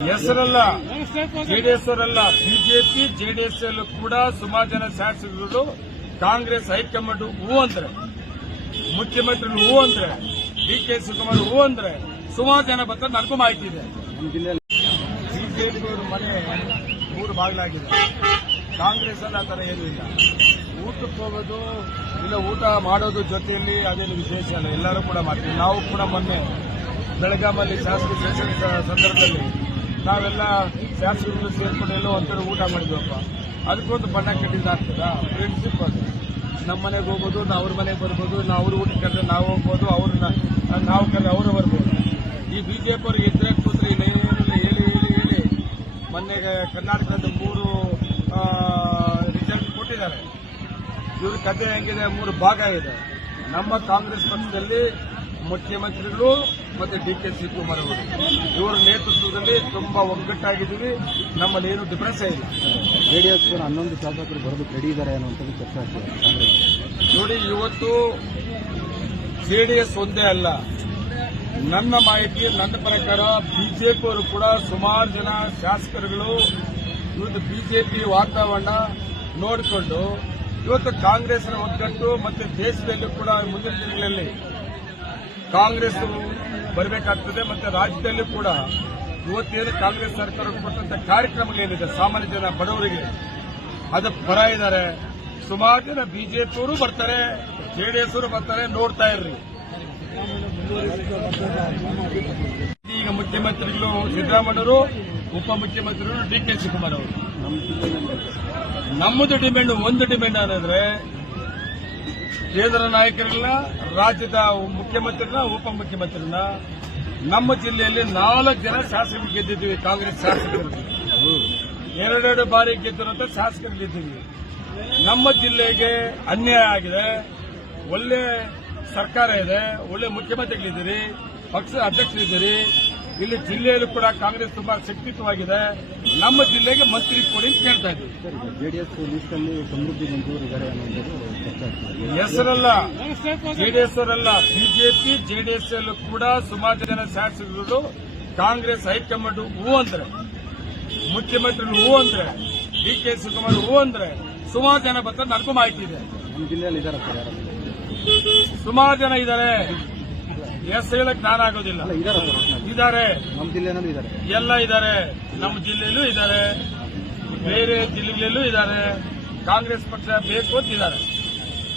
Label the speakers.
Speaker 1: ಹೆಸರಲ್ಲ JDS ಅವರಲ್ಲ BJP JDS ಅಲ್ಲೂ ಕೂಡ ಸುಮಾರು ಜನ ಶಾಸಕರು ಕಾಂಗ್ರೆಸ್, ಹೈಕಮಾಂಡ್ ಹೂ ಅಂದ್ರೆ ಮುಖ್ಯಮಂತ್ರಿ ಹೂ ಅಂದ್ರೆ, ಡಿ ಕೆ ಶಿವಕುಮಾರ್ ಹೂ ಅಂದ್ರೆ ಸುಮಾರು ಜನ ಬರ್ತಾರೆ ನನಗೂ ಮಾಹಿತಿ ಇದೆ. ಬಿಜೆಪಿ ಅವ್ರ ಮನೆ ಮೂರು ಬಾಗಿಲಾಗಿದೆ. ಕಾಂಗ್ರೆಸ್ ಅಲ್ಲಿ ಆ ಥರ ಏನೂ ಇಲ್ಲ. ಊಟಕ್ಕೆ ಹೋಗೋದು, ಇಲ್ಲ ಊಟ ಮಾಡೋದು ಜೊತೆಯಲ್ಲಿ ಅದೇನು ವಿಶೇಷ ಅಲ್ಲ ಎಲ್ಲರೂ ಕೂಡ ಮಾಡ್ತೀವಿ. ನಾವು ಕೂಡ ಮೊನ್ನೆ ಬೆಳಗಾಮಲ್ಲಿ ಶಾಸಕ ಸಂದರ್ಭದಲ್ಲಿ ನಾವೆಲ್ಲ ಶಾಸಕರು ಸೇರ್ಕೊಂಡು ಎಲ್ಲೋ ಒಂಥರ ಊಟ ಮಾಡಿದ್ವಪ್ಪ. ಅದಕ್ಕೊಂದು ಬಣ್ಣ ಕಟ್ಟಿದ್ದಾಗ್ತದ ಫ್ರೆಂಡ್ಶಿಪ್ ಅದು. ನಮ್ಮ ಮನೆಗೆ ಹೋಗ್ಬೋದು, ನಾವು ಅವ್ರ ಮನೆಗೆ ಬರ್ಬೋದು, ನಾವು ಅವ್ರ ಊಟ ಕರೆದ್ರೆ ನಾವು ಹೋಗ್ಬೋದು ಅವ್ರನ್ನ ನಾವು ಕರೆದ್ರೆ ಅವರು ಬರ್ಬೋದು. ಈ ಬಿಜೆಪಿ ಅವ್ರಿಗೆ ಇದ್ರೆ ಕೂತ್ರೆ ಏನಿಲ್ಲ, ಹೇಳಿ ಹೇಳಿ ಹೇಳಿ ಮೊನ್ನೆ ಕರ್ನಾಟಕದ ಮೂರು ರಿಸಲ್ಟ್ ಕೊಟ್ಟಿದ್ದಾರೆ. ಇವ್ರ ಕಥೆ ಹೆಂಗಿದೆ? ಮೂರು ಭಾಗ ಇದೆ. ನಮ್ಮ ಕಾಂಗ್ರೆಸ್ ಪಕ್ಷದಲ್ಲಿ ಮುಖ್ಯಮಂತ್ರಿಗಳು ಮತ್ತೆ ಡಿ ಕೆ ಶಿವಕುಮಾರ್ ಅವರು. ಇವರ ನೇತೃತ್ವದಲ್ಲಿ ತುಂಬಾ ಒಗ್ಗಟ್ಟಾಗಿದ್ದೀವಿ. ನಮ್ಮಲ್ಲಿ ಏನು ಡಿಫ್ರೆನ್ಸೇ ಇಲ್ಲ.
Speaker 2: ಜೆಡಿಎಸ್ ಹನ್ನೊಂದು ಶಾಸಕರು ಬರೋದಕ್ಕೆ ರೆಡಿ ಇದ್ದಾರೆ ಅನ್ನುವಂಥದ್ದು ಚರ್ಚೆ ಆಗ್ತಿದೆ.
Speaker 1: ನೋಡಿ ಇವತ್ತು ಜೆಡಿಎಸ್ ಒಂದೇ ಅಲ್ಲ. ನನ್ನ ಮಾಹಿತಿ ನನ್ನ ಪ್ರಕಾರ ಬಿಜೆಪಿ ಅವರು ಕೂಡ ಸುಮಾರು ಜನ ಶಾಸಕರುಗಳು ಇವತ್ತು ಬಿಜೆಪಿ ವಾತಾವರಣ ನೋಡಿಕೊಂಡು ಇವತ್ತು ಕಾಂಗ್ರೆಸ್ನ ಒಗ್ಗಟ್ಟು ಮತ್ತೆ ದೇಶದಲ್ಲಿ ಕೂಡ ಮುಂದಿನ ದಿನಗಳಲ್ಲಿ ಕಾಂಗ್ರೆಸ್ ಬರಬೇಕಾಗ್ತದೆ ಮತ್ತೆ ರಾಜ್ಯದಲ್ಲೂ ಕೂಡ ಇವತ್ತೇನು ಕಾಂಗ್ರೆಸ್ ಸರ್ಕಾರ ಕೊಟ್ಟಂತ ಕಾರ್ಯಕ್ರಮಗಳೇನಿದೆ ಸಾಮಾನ್ಯ ಜನ ಬಡವರಿಗೆ, ಅದು ಪರ ಇದ್ದಾರೆ ಸುಮಾರು ಜನ ಬಿಜೆಪಿಯವರು ಬರ್ತಾರೆ ಜೆಡಿಎಸ್ ಅವರು ಬರ್ತಾರೆ, ನೋಡ್ತಾ ಇರ್ರಿ. ಈಗ ಮುಖ್ಯಮಂತ್ರಿಗಳು ಸಿದ್ದರಾಮಯ್ಯವರು ಉಪಮುಖ್ಯಮಂತ್ರಿಗಳು ಡಿ ಕೆ ಶಿವಕುಮಾರ್ ಅವರು. ನಮ್ಮದು ಡಿಮ್ಯಾಂಡ್, ಒಂದು ಡಿಮ್ಯಾಂಡ್ ಏನಂದ್ರೆ, ಕೇಂದ್ರ ನಾಯಕರನ್ನ, ರಾಜ್ಯದ ಮುಖ್ಯಮಂತ್ರಿನ ಉಪಮುಖ್ಯಮಂತ್ರಿನ ನಮ್ಮ ಜಿಲ್ಲೆಯಲ್ಲಿ ನಾಲ್ಕು ಜನ ಶಾಸಕರು ಗೆದ್ದಿದ್ದೀವಿ, ಕಾಂಗ್ರೆಸ್ ಶಾಸಕರು. ಎರಡೆರಡು ಬಾರಿ ಗೆದ್ದಿರುವಂತ ಶಾಸಕರು ಗೆದ್ದಿದ್ದೀವಿ. ನಮ್ಮ ಜಿಲ್ಲೆಗೆ ಅನ್ಯಾಯ ಆಗಿದೆ. ಒಳ್ಳೆ ಸರ್ಕಾರ ಇದೆ, ಒಳ್ಳೆ ಮುಖ್ಯಮಂತ್ರಿಗಳಿದ್ದೀರಿ. ಪಕ್ಷದ ಅಧ್ಯಕ್ಷರಿದ್ದೀರಿ ಇಲ್ಲಿ ಜಿಲ್ಲೆಯಲ್ಲೂ ಕೂಡ ಕಾಂಗ್ರೆಸ್ ತುಂಬಾ ಶಕ್ತಿಯುತವಾಗಿದೆ. ನಮ್ಮ ಜಿಲ್ಲೆಗೆ ಮಂತ್ರಿ ಕೊಡಿ ಅಂತ ಕೇಳ್ತಾ ಇದ್ದೀವಿ.
Speaker 2: ಜೆಡಿಎಸ್ ಲಿಸ್ಟಲ್ಲಿ ಸಮೃದ್ಧಿ ಮಂಜೂರು ಇದ್ದಾರೆ ಅನ್ನುವಂಥದ್ದು ಚರ್ಚೆ ಆಗ್ತಿದೆ
Speaker 1: ಹೆಸರಲ್ಲ. ಜೆಡಿಎಸ್ ಅವರಲ್ಲ. ಬಿಜೆಪಿ ಜೆಡಿಎಸ್ ಅಲ್ಲೂ ಕೂಡ ಸುಮಾರು ಜನ ಶಾಸಕರು ಕಾಂಗ್ರೆಸ್ ಹೈಕಮಾಂಡ್ ಹೂ ಅಂದ್ರೆ ಮುಖ್ಯಮಂತ್ರಿ ಹೂ ಅಂದ್ರೆ ಡಿ ಕೆ ಶಿವಕುಮಾರ್ ಹೂ ಅಂದ್ರೆ ಸುಮಾರು ಜನ ಬರ್ತಾರೆ ನನಗೂ ಮಾಹಿತಿ ಇದೆ. ಸುಮಾರು ಜನ ಇದ್ದಾರೆ. ಹೆಸರು ಹೇಳಕ್ ನಾನಾಗೋದಿಲ್ಲ
Speaker 2: ಇದಾರೆ ಜಿಲ್ಲೆನಲ್ಲೂ ಇದ್ದಾರೆ
Speaker 1: ಎಲ್ಲ ಇದ್ದಾರೆ ನಮ್ಮ ಜಿಲ್ಲೆಯಲ್ಲೂ ಇದ್ದಾರೆ ಬೇರೆ ಜಿಲ್ಲೆಗಳಲ್ಲೂ ಇದ್ದಾರೆ ಕಾಂಗ್ರೆಸ್ ಪಕ್ಷ ಬೇಕು ಅಂತಿದ್ದಾರೆ